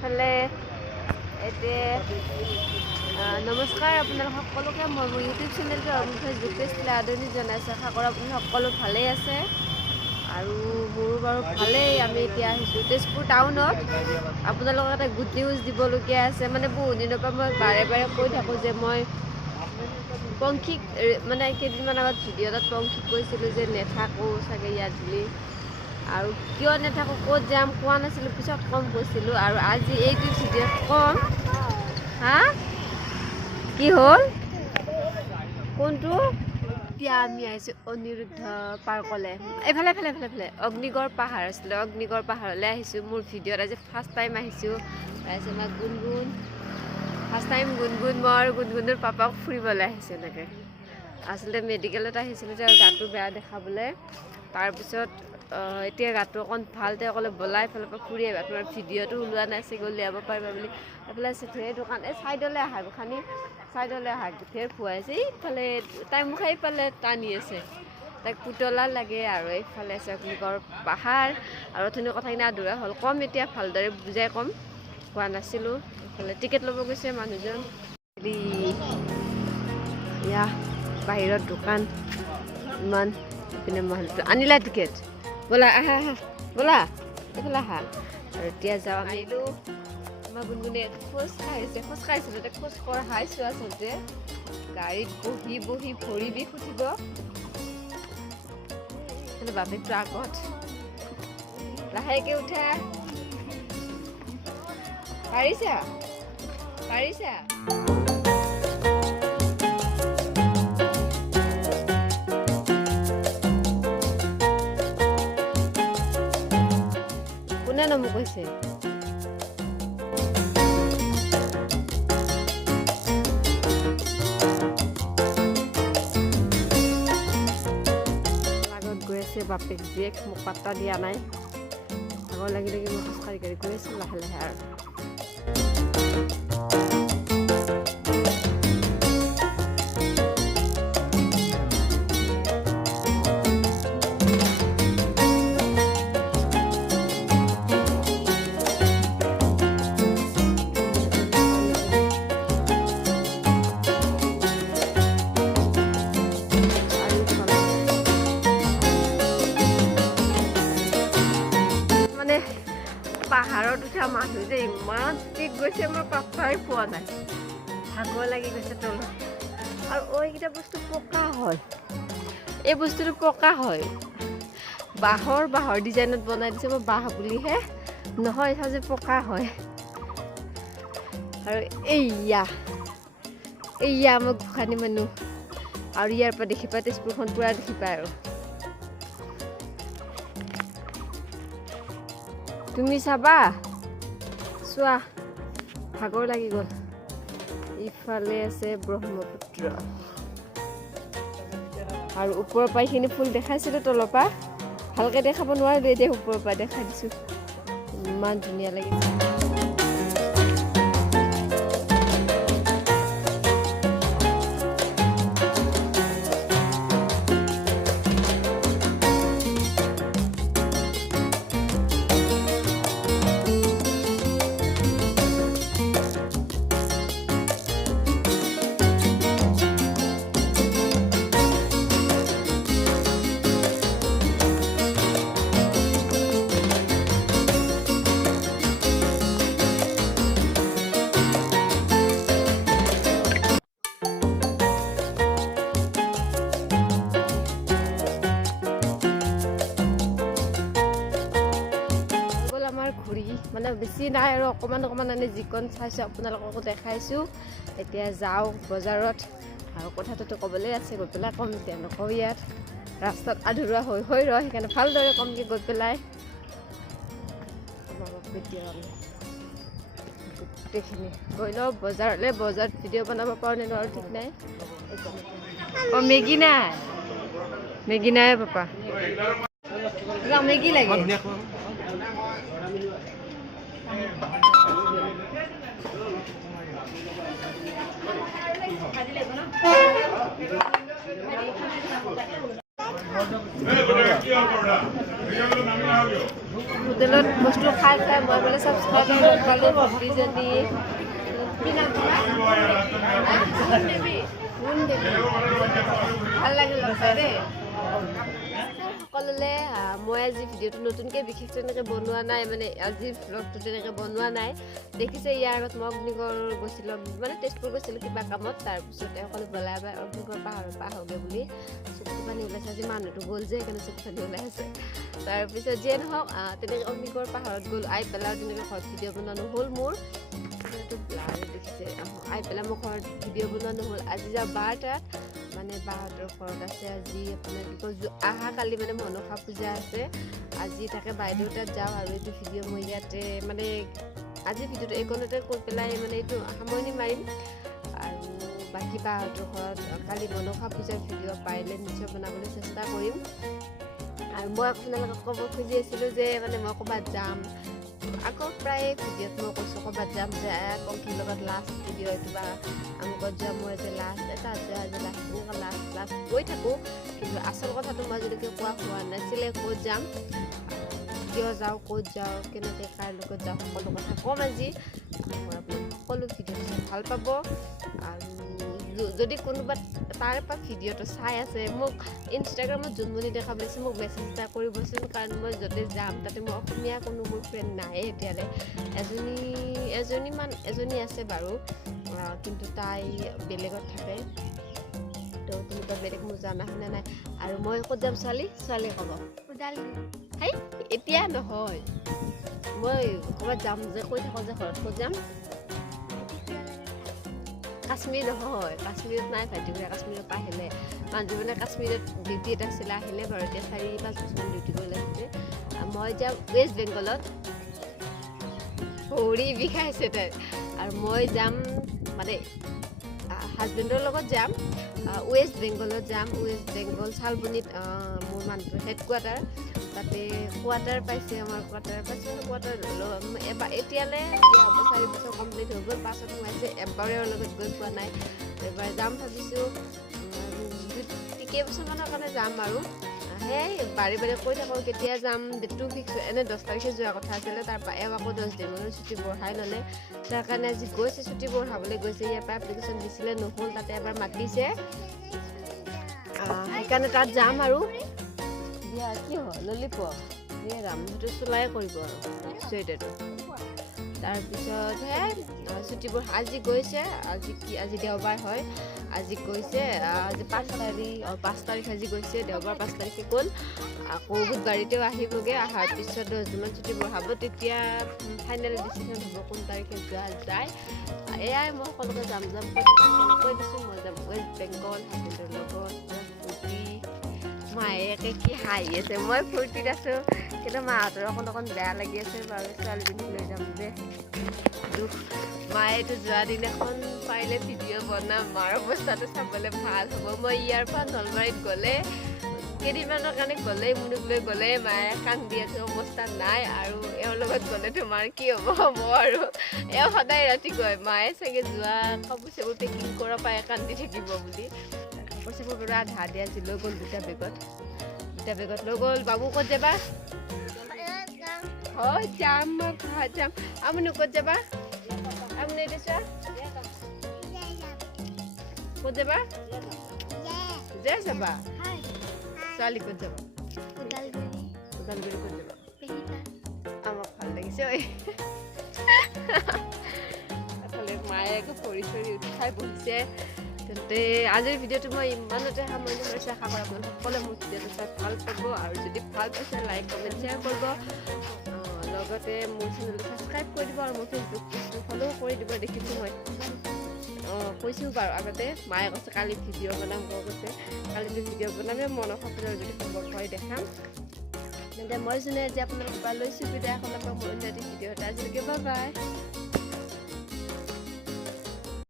এইফালে নমস্কাৰ আপোনালোক সকলোকে মই মোৰ ইউটিউব চেনেলটো আৰু মোৰ ফেচবুক পেজটোলৈ আদৰণি জনাইছোঁ। আশা কৰোঁ আপুনি সকলো ভালেই আছে আৰু মোৰো বাৰু ভালেই। আমি এতিয়া আহিছোঁ তেজপুৰ টাউনত। আপোনালোকক এটা গুড নিউজ দিবলগীয়া আছে। মানে বহুত দিনৰ পৰা মই বাৰে বাৰে কৈ থাকোঁ যে মই পংখীক মানে কেইদিনমান আগত ভিডিঅ' এটাত পংখীক কৈছিলোঁ যে নেথাকোঁ চাগে ইয়াত বুলি, আৰু কিয় নাথাকোঁ ক'ত যাম কোৱা নাছিলোঁ, পিছত কম কৈছিলোঁ আৰু আজি এইটো ভিডিঅ'ত কম। হা কি হ'ল কোনটো? এতিয়া আমি আহিছোঁ অনিৰুদ্ধ পাৰ্কলৈ। এইফালে এইফালে এইফালে এইফালে অগ্নিগড় পাহাৰ আছিলে, অগ্নিগড় পাহাৰলৈ আহিছোঁ। মোৰ ভিডিঅ'ত আজি ফাৰ্ষ্ট টাইম আহিছোঁ। তাৰপিছত মই গুণগুণ ফাৰ্ষ্ট টাইম গুণগুণ মই আৰু গুণগুণৰ পাপাক ফুৰিবলৈ আহিছোঁ। এনেকৈ আচলতে মেডিকেলত আহিছিলোঁ তেওঁ গাটো বেয়া দেখাবলৈ। তাৰপিছত এতিয়া গাটো অকণ ভাল, তেওঁ ক'লে বলা এইফালৰ পৰা ফুৰি আহিবা, তোমাৰ ভিডিঅ'টো ওলোৱা নাই চাগে, উলিয়াব পাৰিবা বুলি। এইফালে আছে ঢেৰ দোকান, এই ছাইডলৈ আহা গোখানি ছাইডলৈ আহা ঢেৰ খুৱাইছে। এইফালে তাই মোক এইফালে টানি আছে, তাইক পুতলা লাগে। আৰু এইফালে আছে অগ্নিগড় পাহাৰ। আৰু অথনি কথাখিনি আধৰুৱা হ'ল, ক'ম এতিয়া ভালদৰে বুজাই ক'ম, কোৱা নাছিলোঁ। এইফালে টিকেট ল'ব গৈছে মানুহজন। এয়া বাহিৰত দোকান ইমান, ইপিনে মানুহটো আনিলা টিকেট, ব'লা আহা আহা ব'লা এইফালে আহা। আৰু এতিয়া যাওঁ আমি। আহিলোঁ আমাৰ গুণগুণে খোজ কাঢ়িছিলোঁ, তাতে খোজ কঢ়াইছোঁ আচলতে। গাড়ীত বহি বহি ভৰি বিষ উঠিব। বাপেকটো আগত, লাহেকৈ উঠা, পাৰিছা পাৰিছা। কোনে নমো কৈছে? আগত গৈ আছে বাপেক জীয়েক, মোক পাত্তা দিয়া নাই। ভাগৰ লাগি লাগি মই খোজকাঢ়ি কাঢ়ি গৈ আছোঁ লাহে লাহে। আৰু পাহাৰত উঠা মানুহ যে ইমান স্পীড গৈছে মই পাত্তাই পোৱা নাই। ভাগৰ লাগি গৈছে তলত। আৰু এইকেইটা বস্তু পকা হয়, এই বস্তুটো পকা হয়, বাঁহৰ ডিজাইনত বনাই দিছে। মই বাঁহ বুলিহে, নহয় চাওঁ যে পকা হয়। আৰু এইয়া মই গোসানী মানুহ। আৰু ইয়াৰ পৰা দেখি পায় তেজপুৰখন পূৰা দেখি পায়। আৰু তুমি চাবা, চোৱা ভাগৰ লাগি গ'ল। ইফালে আছে ব্ৰহ্মপুত্ৰ, আৰু ওপৰৰ পৰা এইখিনি ফুল দেখাইছিলোঁ, তলৰ পৰা ভালকৈ দেখাব নোৱাৰিলোঁ, এতিয়া ওপৰৰ পৰা দেখাই দিছোঁ। ইমান ধুনীয়া লাগিছে। ঘূৰি মানে বেছি নাই আৰু অকণমান আনি যিকণ চাইছোঁ আপোনালোককো দেখাইছোঁ। এতিয়া যাওঁ বজাৰত, আৰু কথাটোতো ক'বলৈ আছে, গৈ পেলাই ক'ম, এতিয়া নকওঁ। ইয়াত ৰাস্তাত আধৰুৱা হৈ ৰয়, সেইকাৰণে ভালদৰে ক'মগৈ গৈ পেলাই। গোটেইখিনি গৈ লওঁ বজাৰলৈ। বজাৰত ভিডিঅ' বনাব পাৰোঁ নে নোৱাৰোঁ ঠিক নাই। অঁ মেগী নাই পাপা, মেগী লাগে। হোটেলত বস্তু খাই মই বোলে ছাবস্ক্ৰাইবাৰ পালোঁ ভণ্টিজনী ভাল লাগিল দেই সকলোলে মই আজি ভিডিঅ'টো নতুনকৈ বিশেষ তেনেকৈ বনোৱা নাই মানে আজি ভ্লগটো তেনেকৈ বনোৱা নাই দেখিছে ইয়াৰ আগত মই অগ্নিগড় গৈছিলোঁ মানে তেজপুৰ গৈছিলোঁ কিবা কামত তাৰপিছতে সকলো বলাই এবাৰ অগ্নিগড় পাহাৰৰ পৰা আহোঁগৈ বুলি চকু পানী ওলাইছে আজি মানুহটো গ'ল যে সেইকাৰণে চকু পানী ওলাই আছে তাৰপিছত যিয়ে নহওক তেনেকৈ অগ্নিগড় পাহাৰত গ'ল আহি পেলাই তেনেকৈ ঘৰত ভিডিঅ' বনোৱা নহ'ল মোৰ দেখিছে আহি পেলাই মোৰ ঘৰত ভিডিঅ' বনোৱা নহ'ল আজি যাওঁ 12টাত মানে বাহঁতৰ ঘৰত আছে আজি আপোনাৰ কি কয় অহাকালি মানে মনসা পূজা আছে আজি তাকে বাইদেউ তাত যাওঁ আৰু এইটো ভিডিঅ' মই ইয়াতে মানে আজি ভিডিঅ'টো এইকণতে কৈ পেলাই মানে এইটো সামৰণি মাৰিম আৰু বাকী বাহঁতৰ ঘৰত কালি মনসা পূজাৰ ভিডিঅ' পাৰিলে নিশ্চয় বনাবলৈ চেষ্টা কৰিম আৰু মই আপোনালোকক ক'ব খুজি আছিলোঁ যে মানে মই ক'ৰবাত যাম আকৌ প্ৰায় ভিডিঅ'ত মই কৈছোঁ ক'ৰবাত যাম যে কংকিৰ লগত লাষ্ট ভিডিঅ' এইটো বা আমুকত যাম মই যে লাষ্ট এটা যোৱা যে লাষ্ট তেনেকুৱা লাষ্ট গৈ থাকোঁ কিন্তু আচল কথাটো মই যদিকে কোৱা হোৱা নাছিলে ক'ত যাম কিয় যাওঁ ক'ত যাওঁ কেনেকৈ কাৰ লগত যাওঁ সকলো কথা ক'ম আজি মই আপোনাক সকলো ভিডিঅ' চাই ভাল পাব আৰু যদি কোনোবা তাৰে পৰা ভিডিঅ'টো চাই আছে মোক ইনষ্টাগ্ৰামত যোনজনী দেখা পাইছে মোক মেছেজ এটা কৰিবচোন কাৰণ মই য'তে যাম তাতে মই অসমীয়া কোনো মোৰ ফ্ৰেণ্ড নাই এতিয়ালৈ এজনী আছে বাৰু কিন্তু তাই বেলেগত থাকে তো তেনেকুৱা বেলেগ মোৰ জানা শুনা নাই আৰু মই ক'ত যাম ছোৱালীয়ে ক'ব হেই এতিয়া নহয় মই ক'ৰবাত যাম যে কৈ থাকোঁ যে ঘৰত ক'ত যাম কাশ্মীৰ নহয় কাশ্মীৰত নাই ভাইটিবোৰে কাশ্মীৰৰ পৰা আহিলে মানুহ মানে কাশ্মীৰত ডিউটি এটা আছিলে আহিলে বাৰু এতিয়া 4-5 বছৰমান ডিউটি কৰি লাগিছে মই যাম ৱেষ্ট বেংগলত ভৰি বিষাইছে তাই আৰু মই যাম মানে হাজবেণ্ডৰ লগত যাম ৱেষ্ট বেংগলত যাম ৱেষ্ট বেংগল শালবনীত মোৰ মানুহটোৰ হেডকোৱাৰ্টাৰ তাতে কোৱাৰ্টাৰ পাইছে আমাৰ কোৱাৰ্টাৰ এবাৰ এতিয়ালৈ 4 বছৰ কমপ্লিট হৈ গ'ল পাছত সোমাইছে এবাৰৰ লগত গৈ পোৱা নাই এবাৰ যাম ভাবিছোঁ কেইবছৰমানৰ কাৰণে যাম আৰু সেয়াই বাৰে কৈ থাকোঁ কেতিয়া যাম ডেটটো ফিক্স এনে 10 তাৰিখে যোৱা কথা আছিলে তাৰপৰা আকৌ 10 দিনমানৰ ছুটি বঢ়াই ল'লে তাৰ কাৰণে আজি গৈছে ছুটি বঢ়াবলৈ গৈছে ইয়াৰ পৰা এপ্লিকেশ্যন দিছিলে নহ'ল তাতে এবাৰ মাতিছে সেইকাৰণে তাত যাম আৰু দিয়া কি হয় ললিপপ দিয়ে যাম সেইটো চুলাই কৰিব আৰু চুৱেটাৰটো তাৰপিছত ছুটিবোৰ আজি গৈছে আজি দেওবাৰ হয় আজি গৈছে আজি 5 তাৰিখ আজি গৈছে দেওবাৰ 5 তাৰিখে গ'ল আকৌ বুধবাৰীতেও আহিবগৈ অহাৰ পিছত 10 দিনমান ছুটি বঢ়াব তেতিয়া ফাইনেল ডিচিশ্যন হ'ব কোন তাৰিখে যোৱা যায় এয়াই মই সকলোকে যাম কৈ দিছোঁ মই যাম ৱেষ্ট বেংগল হাজবেণ্ডৰ লগত ফূৰ্তি মায়েকে কি হাঁহি আছে মই ফূৰ্তিত আছোঁ কিন্তু মাহঁতৰ অকণ বেয়া লাগি আছে বাৰু ছোৱালীজনীক লৈ যাম যে দুখ মায়েতো যোৱা দিনাখন পাৰিলে ভিডিঅ' বনাম মাৰ অৱস্থাটো চাবলৈ ভাল হ'ব মই ইয়াৰ পৰা নলবাৰীত গ'লে কেইদিনমানৰ কাৰণে গ'লেই মুনুক লৈ গ'লে মায়ে কান্দি আছে অৱস্থা নাই আৰু এওঁৰ লগত গ'লে তোমাৰ কি হ'ব আৰু এওঁ সদায় ৰাতি কয় মায়ে চাগে যোৱা কাপোৰ চাপোৰ পেকিং কৰা পাই কান্দি থাকিব বুলি কাপোৰ চাপোৰ পৰা আধা দিয়া আজি লৈ গ'ল দুটা বেগত লৈ গ'ল বাবু ক'ত যাবা হয় যাম মই ঘৰত যাম আমনি ক'ত যাবা আমনি দিছা ক'ত যাবা যে যাবা ছোৱালী ক'ত যাবা ওদালগুৰি ক'ত যাবা আমাক ভাল লাগিছে ঐ এফালে মায়ে আকৌ ভৰি চৰি উঠাই বহিছে তেন্তে আজিৰ ভিডিঅ'টো মই ইমানতে সামৰণি মাৰিছোঁ আশা কৰোঁ আপোনালোকে সকলোৱে মোৰ ভিডিঅ'টো চাই ভাল পাব আৰু যদি ভাল পাইছে লাইক কমেণ্ট শ্বেয়াৰ কৰিব লগতে মোৰ চেনেলটো ছাবস্ক্ৰাইব কৰি দিব আৰু মোৰ ফেচবুক পেজটো ফ'ল' কৰি দিব দেখিছোঁ মই কৈছোঁ বাৰু আগতে মায়ে কৈছে কালি ভিডিঅ' বনাম কৈছে কালিতো ভিডিঅ' বনামে মনসা পূজাৰ যদি সম্ভৱ হয় দেখাম তেন্তে মই যোনে আজি আপোনালোকৰ পৰা লৈছোঁ বিদায় আপোনালোকক মোৰ ভিডিঅ' এটা আজিলৈকে বাই